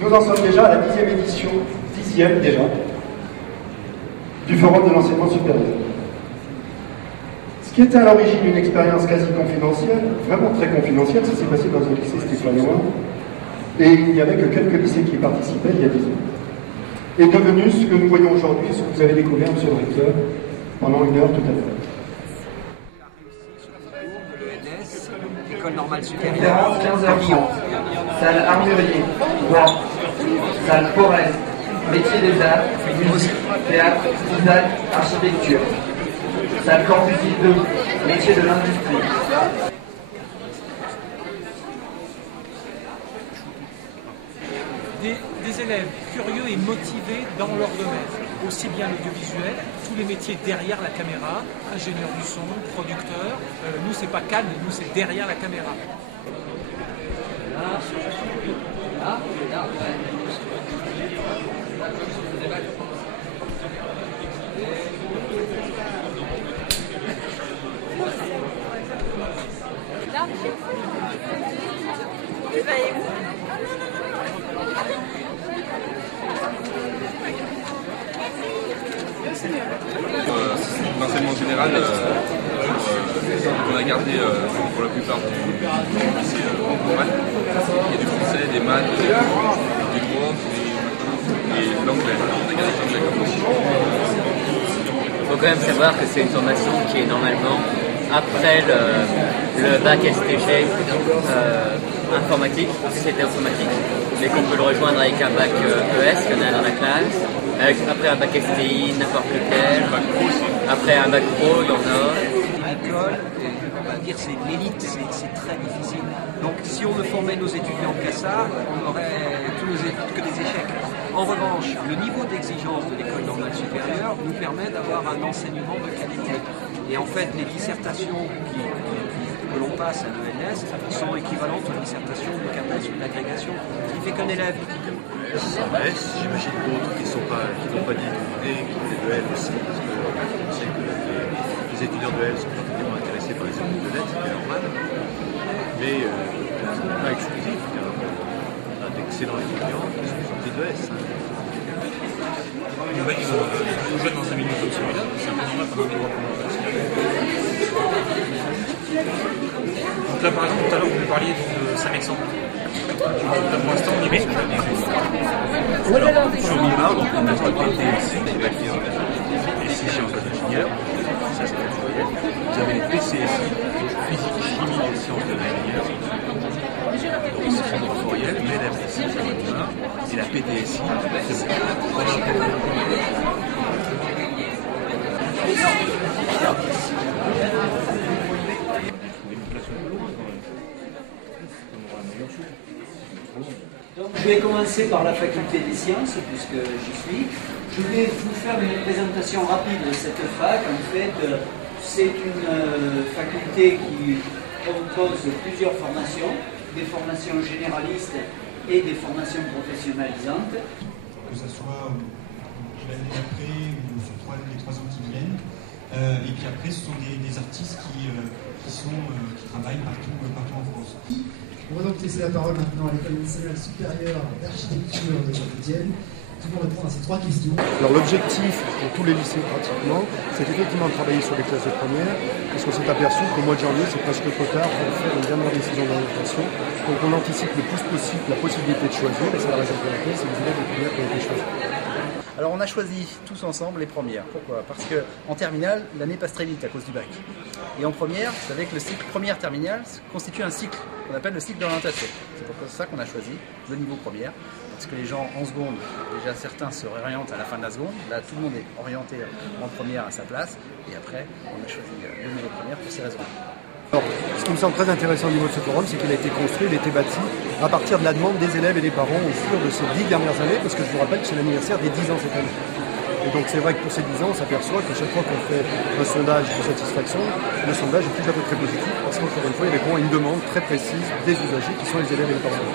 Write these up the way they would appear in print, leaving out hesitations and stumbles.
Nous en sommes déjà à la 10e édition, 10e déjà, du Forum de l'enseignement supérieur. Ce qui était à l'origine une expérience quasi confidentielle, vraiment très confidentielle, ça s'est passé dans un lycée stéphanois, et il n'y avait que quelques lycées qui y participaient il y a 10 ans. Est devenu ce que nous voyons aujourd'hui, ce que vous avez découvert, monsieur le recteur, pendant une heure tout à l'heure. École normale supérieure, 15h Lyon, salle armurier, droit, salle forest, métier des arts, musique, théâtre, design, architecture, salle Corbusier 2, métier de l'industrie. Des élèves curieux et motivés dans leur domaine, aussi bien l'audiovisuel, tous les métiers derrière la caméra, ingénieur du son, producteur. Nous, c'est pas Cannes, nous, c'est derrière la caméra. L'enseignement général, on a gardé pour la plupart du lycée normal. Il y a du français, des maths, du droit et l'anglais. On a gardé l'anglais comme ça. Il faut quand même savoir que c'est une formation qui est normalement après le bac STG informatique, société informatique, mais qu'on peut le rejoindre avec un bac ES qu'il y en a dans la classe, après un bac STI, n'importe lequel, après un bac pro, il y en a. L'école, on va dire c'est l'élite, c'est très difficile. Donc si on ne formait nos étudiants qu'à ça, on aurait que des échecs. En revanche, le niveau d'exigence de l'école normale supérieure nous permet d'avoir un enseignement de qualité. Et en fait, les dissertations que l'on passe à l'ENS sont équivalentes aux dissertations du CAPES ou de l'agrégation. Ce qui fait qu'un élève AS, j'imagine d'autres qui n'ont pas dit de L aussi, parce que je sais que les étudiants de L sont particulièrement intéressés par les études de lettres, c'est normal, mais pas exclusif, car on a d'excellents étudiants qui sont sortis de S. Tout jeune dans un milieu comme celui-là, c'est un peu normal qu'on a des droits pour nous. Donc là, par exemple, tout à l'heure, vous me parliez de Saint-Alexandre. Là, pour l'instant, on y met. Alors, sur Mimar, donc on a notre PTSI, les 6 sciences de l'ingénieur, ça c'est factoriel. Vous avez les PCSI, physique, chimie et sciences de l'ingénieur. Donc c'est factoriel, mais la PCSI, c'est Mimar, et la PTSI, c'est bon. Donc, je vais commencer par la faculté des sciences, puisque j'y suis. Je vais vous faire une présentation rapide de cette fac. En fait, c'est une faculté qui propose plusieurs formations, des formations généralistes et des formations professionnalisantes. Que ce soit l'année d'après ou sur les 3 ans qui viennent. Et puis après, ce sont des artistes qui travaillent partout en France. On va donc laisser la parole maintenant à l'École nationale supérieure d'architecture de Saint-Étienne, qui vont répondre à ces 3 questions. Alors l'objectif pour tous les lycées pratiquement, c'est effectivement de travailler sur les classes de première, parce qu'on s'est aperçu qu'au mois de janvier, c'est presque trop tard pour faire une dernière décision d'orientation. Donc on anticipe le plus possible la possibilité de choisir, et c'est la raison pour laquelle c'est les élèves de première qui ont été choisis. Alors on a choisi tous ensemble les premières. Pourquoi? Parce qu'en terminale, l'année passe très vite à cause du bac. Et en première, vous savez que le cycle première-terminale constitue un cycle qu'on appelle le cycle d'orientation. C'est pour ça qu'on a choisi le niveau première. Parce que les gens en seconde, déjà certains se réorientent à la fin de la seconde. Là, tout le monde est orienté en première à sa place. Et après, on a choisi le niveau première pour ces raisons. Alors, ce qui me semble très intéressant au niveau de ce forum, c'est qu'il a été construit, il a été bâti à partir de la demande des élèves et des parents au fur de ces 10 dernières années, parce que je vous rappelle que c'est l'anniversaire des 10 ans cette année. Et donc c'est vrai que pour ces 10 ans, on s'aperçoit qu'à chaque fois qu'on fait un sondage de satisfaction, le sondage est tout à fait très positif, parce qu'encore une fois, il répond à une demande très précise des usagers qui sont les élèves et les parents.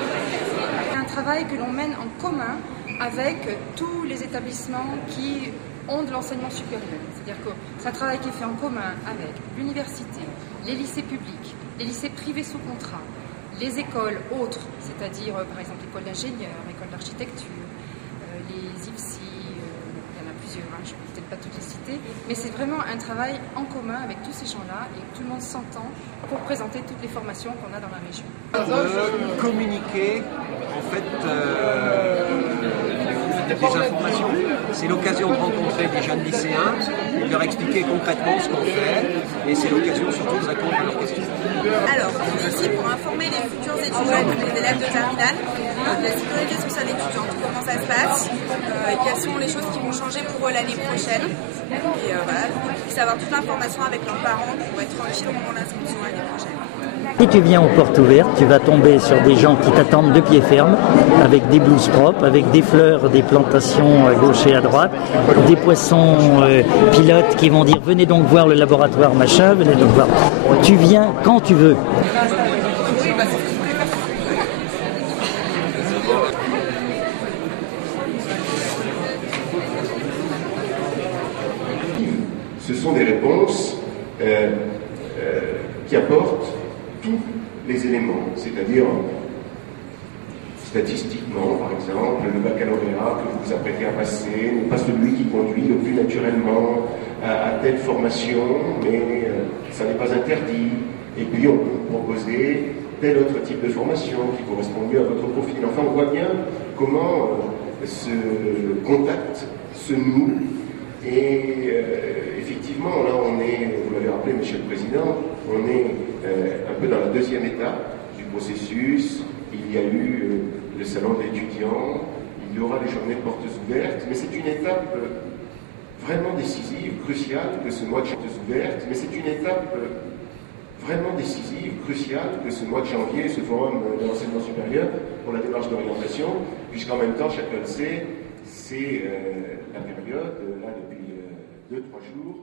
Un travail que l'on mène en commun avec tous les établissements qui ont de l'enseignement supérieur. C'est-à-dire que c'est un travail qui est fait en commun avec l'université, les lycées publics, les lycées privés sous contrat, les écoles autres, c'est-à-dire par exemple l'école d'ingénieurs, l'école d'architecture, les IFSI, il y en a plusieurs, je ne peux peut-être pas toutes les citer, mais c'est vraiment un travail en commun avec tous ces gens-là et tout le monde s'entend pour présenter toutes les formations qu'on a dans la région. Communiquer, en fait, des informations. C'est l'occasion de rencontrer des jeunes lycéens, de leur expliquer concrètement ce qu'on fait, et c'est l'occasion surtout de répondre à leurs questions. Alors, on est ici pour informer les futurs étudiants, donc les élèves de terminale, de la sécurité sociale étudiante, comment ça se passe, et quelles sont les choses qui vont changer pour eux l'année prochaine. Et voilà, donc ils puissent avoir toute l'information avec leurs parents pour être tranquilles au moment de l'inscription l'année prochaine. Si tu viens aux portes ouvertes, tu vas tomber sur des gens qui t'attendent de pied ferme, avec des blouses propres, avec des fleurs, des plantations à gauche et à droite, des poissons pilotes qui vont dire venez donc voir le laboratoire machin, venez donc voir. Tu viens quand tu veux. Ce sont des réponses qui apportent tous les éléments, c'est-à-dire statistiquement, par exemple, le baccalauréat que vous vous apprêtez à passer n'est pas celui qui conduit le plus naturellement à telle formation, mais ça n'est pas interdit. Et puis on peut vous proposer tel autre type de formation qui correspond mieux à votre profil. Enfin, on voit bien comment ce contact se noue. Et effectivement, là on est, vous l'avez rappelé Monsieur le Président, on est un peu dans la deuxième étape du processus. Il y a eu le salon d'étudiants, il y aura les journées de portes ouvertes, mais c'est une étape vraiment décisive, cruciale que ce mois de janvier, ce forum de l'enseignement supérieur pour la démarche d'orientation, puisqu'en même temps, chacun le sait, c'est la période, là depuis 2-3 jours,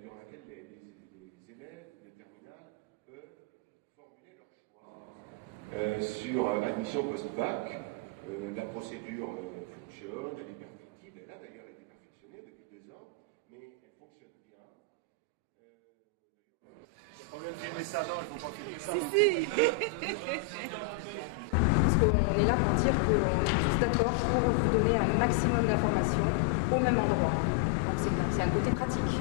durant laquelle les élèves de terminale peuvent formuler leur choix sur admission post-bac. La procédure fonctionne, elle est perfectible, elle a d'ailleurs été perfectionnée depuis 2 ans, mais elle fonctionne bien. On vient de filmer ça, non, il ne faut pas filmer ça. Parce qu'on est là pour dire qu'on est tous d'accord pour vous donner un maximum d'informations au même endroit. Donc c'est un côté pratique.